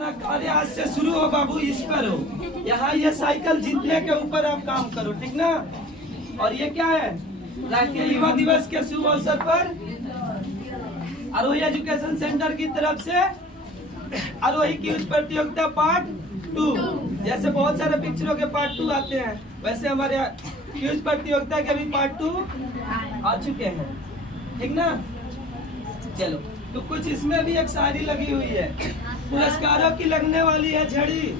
हमारा कार्य आज से शुरू हो बाबू, इस पर हो। यहाँ ये साइकिल जीतने के ऊपर आप काम करो, ठीक ना। और ये क्या है, राष्ट्रीय युवा दिवस के शुभ अवसर पर आरोही एजुकेशन सेंटर की तरफ से आरोही क्विज प्रतियोगिता पार्ट 2। जैसे बहुत सारे पिक्चरों के पार्ट 2 आते हैं, वैसे हमारे क्विज प्रतियोगिता के भी पार्ट 2 आ चुके हैं, ठीक ना। चलो, तो कुछ इसमें भी एक शायरी लगी हुई है। पुरस्कारों की लगने वाली है झड़ी,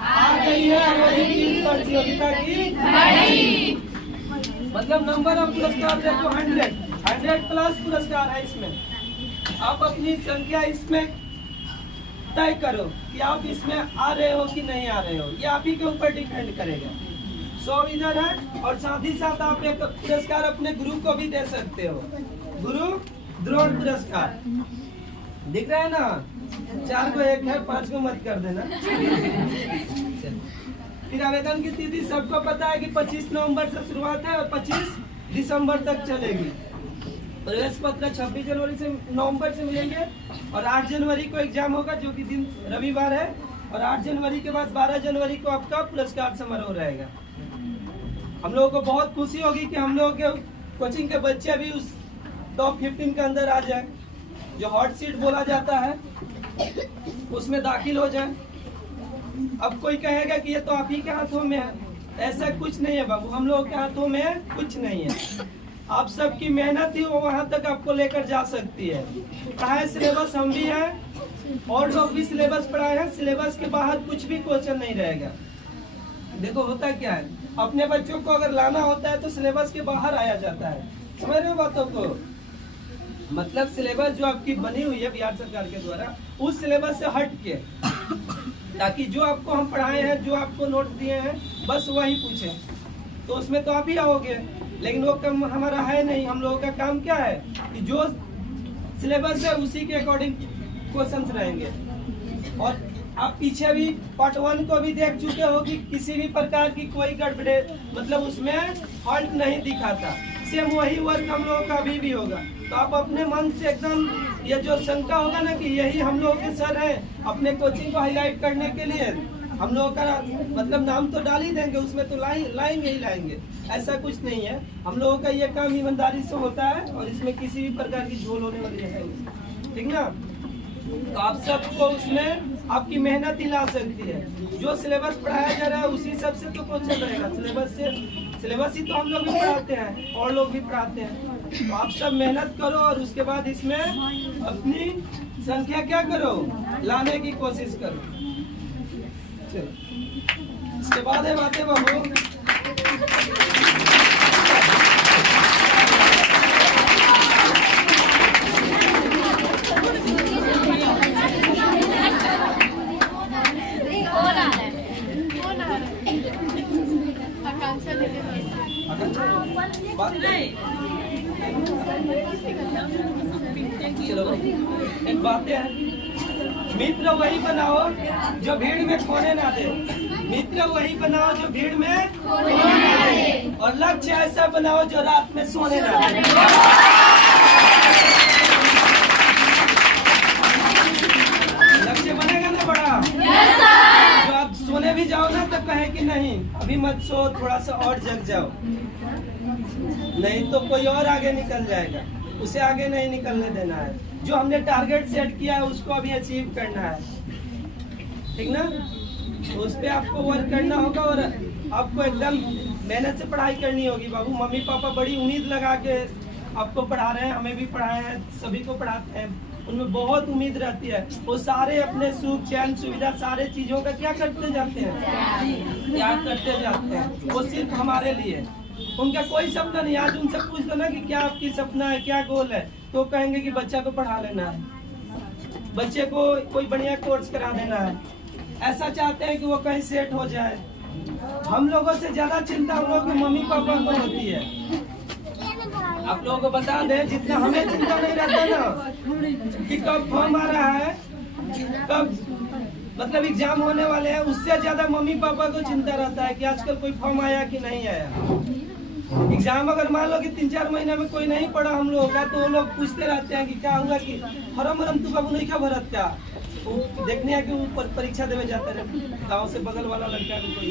आ गई है आरोही क्विज प्रतियोगिता की घड़ी। मतलब नंबर ऑफ पुरस्कार देखो 100 प्लस पुरस्कार है इसमें। आप अपनी संख्या इसमें तय करो कि आप इसमें आ रहे हो कि नहीं आ रहे हो, ये आप ही के ऊपर डिपेंड करेगा। 100 इधर है, और साथ ही साथ आप एक पुरस्कार अपने गुरु को भी दे सकते हो, गुरु द्रोण पुरस्कार। दिख रहा है ना, 4 को 1 है, 5 को मत कर देना। फिर आवेदन की तिथि सबको पता है कि 25 नवंबर से शुरुआत है और 25 दिसंबर तक चलेगी। प्रवेश पत्र 26 जनवरी से नवंबर से मिलेंगे, और 8 जनवरी को एग्जाम होगा, जो कि दिन रविवार है। और 8 जनवरी के बाद 12 जनवरी को आपका पुरस्कार समारोह रहेगा। हम लोगों को बहुत खुशी होगी कि हम लोगों के कोचिंग के बच्चे भी उस टॉप 15 के अंदर आ जाए, जो हॉट सीट बोला जाता है उसमें दाखिल हो जाए। अब कोई कहेगा कि ये तो आप ही के हाथों में है, ऐसा कुछ नहीं है बाबू, हम लोगों के हाथों में कुछ नहीं है। आप सबकी मेहनत ही वो वहाँ तक आपको लेकर जा सकती है। पढ़ाए सिलेबस हम भी हैं, और लोग भी सिलेबस पढ़ाए हैं। सिलेबस के बाहर कुछ भी क्वेश्चन नहीं रहेगा। देखो होता क्या है, अपने बच्चों को अगर लाना होता है तो सिलेबस के बाहर आया जाता है, समझ रहे हो बातों को। मतलब सिलेबस जो आपकी बनी हुई है बिहार सरकार के द्वारा, उस सिलेबस से हट के, ताकि जो आपको हम पढ़ाए हैं, जो आपको नोट दिए हैं, बस वही पूछे, तो उसमें तो आप ही आओगे। लेकिन वो काम हमारा है नहीं। हम लोगों का काम क्या है कि जो सिलेबस है उसी के अकॉर्डिंग क्वेश्चंस रहेंगे। और आप पीछे भी पार्ट 1 को भी देख चुके हो कि किसी भी प्रकार की कोई गड़बड़े, मतलब उसमें फॉल्ट नहीं दिखाता। सेम वही वर्क हम लोगों का अभी भी होगा। तो आप अपने मन से एकदम, ये जो शंका होगा ना कि यही हम लोगों के सर हैं, अपने कोचिंग को हाईलाइट करने के लिए हम लोगों का मतलब नाम तो डाल ही देंगे, उसमें तो लाएंगे ही लाएंगे, ऐसा कुछ नहीं है। हम लोगों का ये काम ईमानदारी से होता है, और इसमें किसी भी प्रकार की झोल होने वाली है, ठीक ना। तो आप सबको उसमें आपकी मेहनत ही ला सकती है। जो सिलेबस पढ़ाया जा रहा है उसी सबसे तो क्वेश्चन रहेगा। सिलेबस ही तो हम लोग भी पढ़ाते हैं, और लोग भी पढ़ाते हैं। तो आप सब मेहनत करो, और उसके बाद इसमें अपनी संख्या क्या करो, लाने की कोशिश करो। इसके बाद है बातें बाबू, चलो एक बात है, मित्र वही बनाओ जो भीड़ में खोने ना दे। मित्र वही बनाओ जो भीड़ में खोने ना दे, और लक्ष्य ऐसा बनाओ जो रात में सोने ना दे। लक्ष्य बनेगा ना बड़ा, जो आप सोने भी जाओ ना तो कहे कि नहीं अभी मत सो, थोड़ा सा और जग जाओ, नहीं तो कोई और आगे निकल जाएगा। उसे आगे नहीं निकलने देना है। जो हमने टारगेट सेट किया है उसको अभी अचीव करना है, ठीक ना। तो उस पर आपको वर्क करना होगा, और आपको एकदम मेहनत से पढ़ाई करनी होगी बाबू। मम्मी पापा बड़ी उम्मीद लगा के आपको पढ़ा रहे हैं, हमें भी पढ़ाए हैं, सभी को पढ़ाते हैं, उनमें बहुत उम्मीद रहती है। वो सारे अपने सुख चैन सुविधा सारे चीजों का क्या करते जाते हैं, त्याग करते जाते हैं। वो सिर्फ हमारे लिए, उनका कोई सपना नहीं। आज उनसे पूछ दो ना कि क्या आपकी सपना है, क्या गोल है, तो कहेंगे कि बच्चा को पढ़ा लेना है, बच्चे को कोई बढ़िया कोर्स करा देना है, ऐसा चाहते हैं कि वो कहीं सेट हो जाए। हम लोगों से ज्यादा चिंता हम लोगों के मम्मी पापा को होती है। आप लोगों को बता दें, जितना हमें चिंता नहीं रहता ना कि कब फॉर्म आ रहा है, कब मतलब एग्जाम होने वाले हैं, उससे ज्यादा मम्मी पापा को चिंता रहता है कि आजकल कोई फॉर्म आया कि नहीं आया। एग्जाम अगर मान लो कि 3-4 महीने में कोई नहीं पढ़ा हम लोग का, तो वो लोग पूछते रहते हैं कि क्या हुआ कि हरम तू बाबू नहीं क्या भरत का, देखने है कि वो परीक्षा देने जाते रहे गाँव से बगल वाला लड़का भी कोई,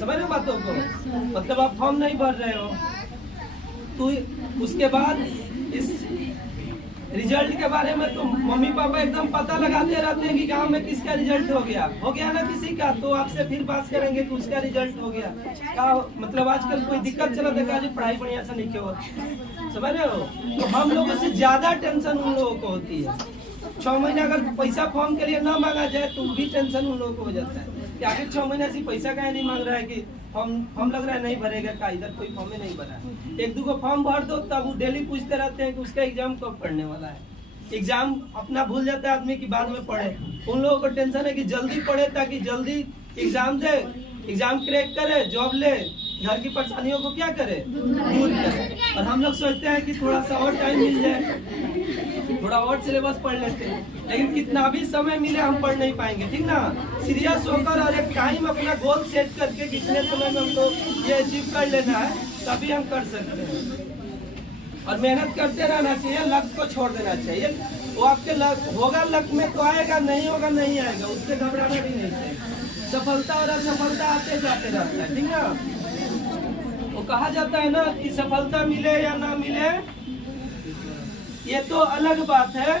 समझ रहे हो बातों को। मतलब आप फॉर्म नहीं भर रहे हो, तो उसके बाद इस रिजल्ट के बारे में तो मम्मी पापा एकदम पता लगाते रहते हैं कि गांव में किसका रिजल्ट हो गया ना किसी का, तो आपसे फिर बात करेंगे कि उसका रिजल्ट हो गया का, मतलब आजकल कोई दिक्कत चला देखा जी पढ़ाई बढ़िया से नहीं हो, समझ रहे हो। तो हम लोगों से ज्यादा टेंशन उन लोगों को होती है। 6 महीने अगर पैसा फॉर्म के लिए ना मांगा जाए तो भी टेंशन उन लोगों को हो जाता है कि आखिर 6 महीने से पैसा कहीं नहीं मांग रहा है कि फॉर्म लग रहा है नहीं भरेगा का, इधर कोई फॉर्म ही नहीं भरा, 1-2 फॉर्म भर दो, तब वो डेली पूछते रहते हैं कि उसका एग्जाम कब पढ़ने वाला है। एग्जाम अपना भूल जाता है आदमी की बाद में पढ़े, उन लोगों को टेंशन है कि जल्दी पढ़े ताकि जल्दी एग्जाम दे, एग्जाम क्रैक करे, जॉब ले, घर की परेशानियों को क्या करे, दूर करे। और हम लोग सोचते हैं कि थोड़ा सा और टाइम मिल जाए, थोड़ा और सिलेबस पढ़ लेते हैं, लेकिन कितना भी समय मिले हम पढ़ नहीं पाएंगे, ठीक ना। सीरियस होकर और एक टाइम अपना गोल सेट करके कितने समय में हमको ये अचीव कर लेना है, तभी हम कर सकते हैं। और मेहनत करते रहना चाहिए, लक को छोड़ देना चाहिए। वो आपके लक होगा, लक में तो आएगा, नहीं होगा नहीं आएगा, उससे घबराना भी नहीं चाहिए। सफलता और असफलता आते जाते रहता है, ठीक ना। वो कहा जाता है ना कि सफलता मिले या ना मिले ये तो अलग बात है,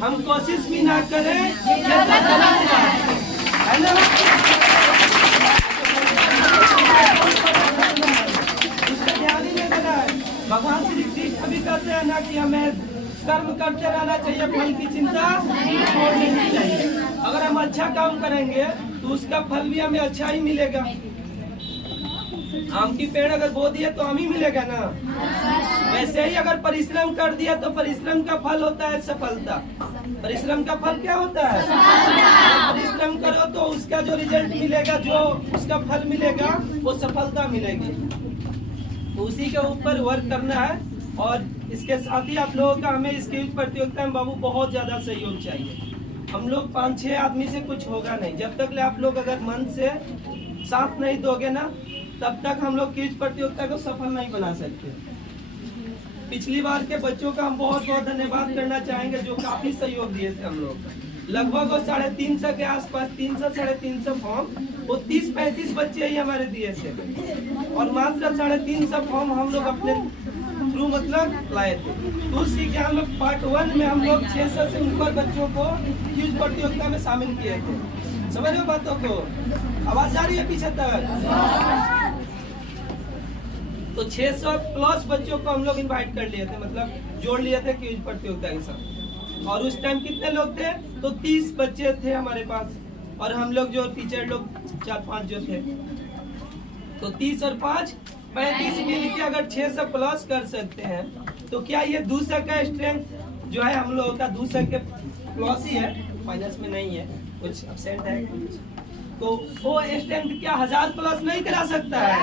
हम कोशिश भी ना करें ये तो गलत बात है ना। उसका ध्यान ही नहीं देना है। भगवान श्री कृष्ण भी कहते हैं ना कि हमें कर्म करते रहना चाहिए, फल की चिंता छोड़नी नहीं चाहिए। अगर हम अच्छा काम करेंगे तो उसका फल भी हमें अच्छा ही मिलेगा। आम की पेड़ अगर बो दिए तो आम ही मिलेगा ना, वैसे ही अगर परिश्रम कर दिया तो परिश्रम का फल होता है सफलता। परिश्रम का फल क्या होता है? परिश्रम करो तो उसका जो रिजल्ट मिलेगा, जो उसका फल मिलेगा वो सफलता मिलेगी। तो उसी के ऊपर वर्क करना है। और इसके साथ ही आप लोगों का हमें इस क्विज प्रतियोगिता में बाबू बहुत ज्यादा सहयोग चाहिए। हम लोग 5-6 आदमी से कुछ होगा नहीं, जब तक ले आप लोग अगर मन से साथ नहीं दोगे ना, तब तक हम लोग क्विज प्रतियोगिता को सफल नहीं बना सकते। पिछली बार के बच्चों का हम बहुत बहुत धन्यवाद करना चाहेंगे जो काफी सहयोग दिए थे हम लोग। लगभग 350 के आसपास, 300-350 फॉर्म वो 30-35 बच्चे ही हमारे दिए थे, और मात्र 350 फॉर्म हम लोग अपने थ्रू मतलब लाए थे। तो उस एग्जाम में पार्ट 1 में हम लोग 600 से ऊपर बच्चों को क्विज प्रतियोगिता में शामिल किए थे। समझ रहे बातों को? आवाज आ रही है पीछे तक? तो 600 प्लस बच्चों को हम लोग इनवाइट कर लिए थे, मतलब जोड़ लिए थे क्विज प्रतियोगिता के साथ। और उस टाइम कितने लोग थे? तो 30 बच्चे थे हमारे पास, और हम लोग जो टीचर लोग 4-5 जो थे, तो 30 और 5 35 मिल के अगर 600 प्लस कर सकते हैं, तो क्या ये 200 का स्ट्रेंथ जो है हम लोगों का 200 के प्लस ही है, माइनस में नहीं है, कुछ अपसेंट है कुछ, तो वो स्ट्रेंथ क्या 1000 प्लस नहीं करा सकता है?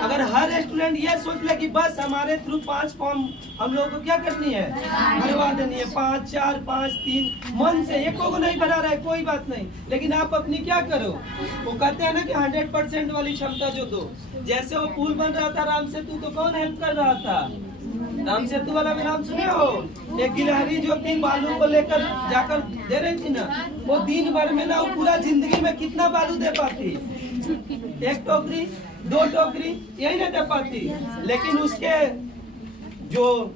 अगर हर स्टूडेंट ये सोच ले कि बस हमारे थ्रू 5 फॉर्म हम लोग को क्या करनी है, भरवा देनी है, 5, 4, 5, 3 मन से, एक को नहीं भरा रहा है कोई बात नहीं, लेकिन आप अपनी क्या करो, वो कहते हैं ना कि 100% वाली क्षमता जो दो। जैसे वो पुल बन रहा था राम सेतु, तो कौन हेल्प कर रहा था? राम सेतु वाला में नाम सुने हो? एक गिलहरी जो थी बालू को लेकर जाकर दे रही थी ना, वो दिन भर में ना वो पूरा जिंदगी में कितना बालू दे पाती? 1 टोकरी 2 टोकरी यही नहीं दे पाती। लेकिन उसके जो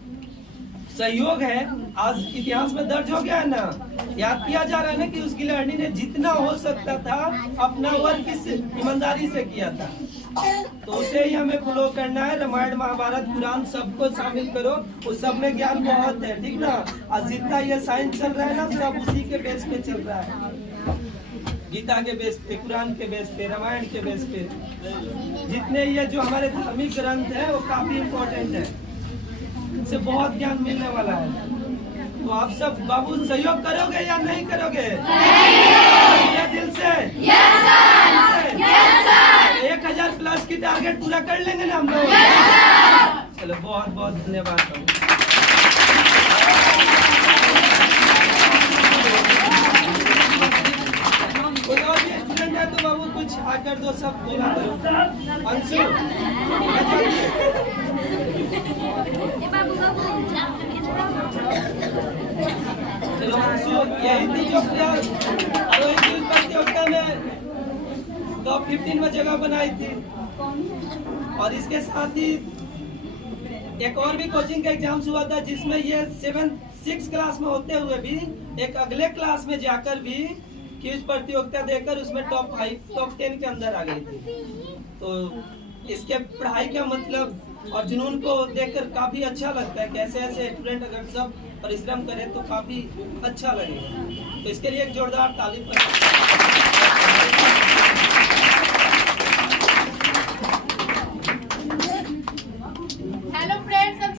सहयोग है आज इतिहास में दर्ज हो गया है ना, याद किया जा रहा है ना कि उस गिलहरी ने जितना हो सकता था अपना वर्क किस ईमानदारी से किया था। तो उसे ही हमें फॉलो करना है। रामायण महाभारत पुराण सबको शामिल करो, उस सब में ज्ञान बहुत है, ठीक ना। आज जितना ये साइंस चल रहा है ना, सब उसी के बेस पे चल रहा है, गीता के बेस पे, कुरान के बेस पे, रामायण के बेस पे। जितने ये जो हमारे धार्मिक ग्रंथ है वो काफी इम्पोर्टेंट है, इनसे बहुत ज्ञान मिलने वाला है। तो आप सब बाबू सहयोग करोगे या नहीं करोगे? दिल से? Yes sir. Yes sir. 1000 plus की टारगेट पूरा कर लेंगे ना हम लोग? चलो बहुत बहुत धन्यवाद। कोई और भी स्टूडेंट है तो बाबू कुछ आकर दो, सब बोला करो। अंशु चलो अंशु, यही थी जो प्रतियोगिता में टॉप 15 में जगह बनाई थी। और इसके साथ ही एक और भी कोचिंग का एग्जाम हुआ था, जिसमें ये 6 क्लास में होते हुए भी एक अगले क्लास में जाकर भी क्विज प्रतियोगिता देकर उसमें टॉप 10 के अंदर आ गई थी। तो इसके पढ़ाई का मतलब और जुनून को देखकर काफी अच्छा लगता है कि ऐसे स्टूडेंट अगर सब परिश्रम करें तो काफी अच्छा लगेगा। तो इसके लिए एक जोरदार ताली।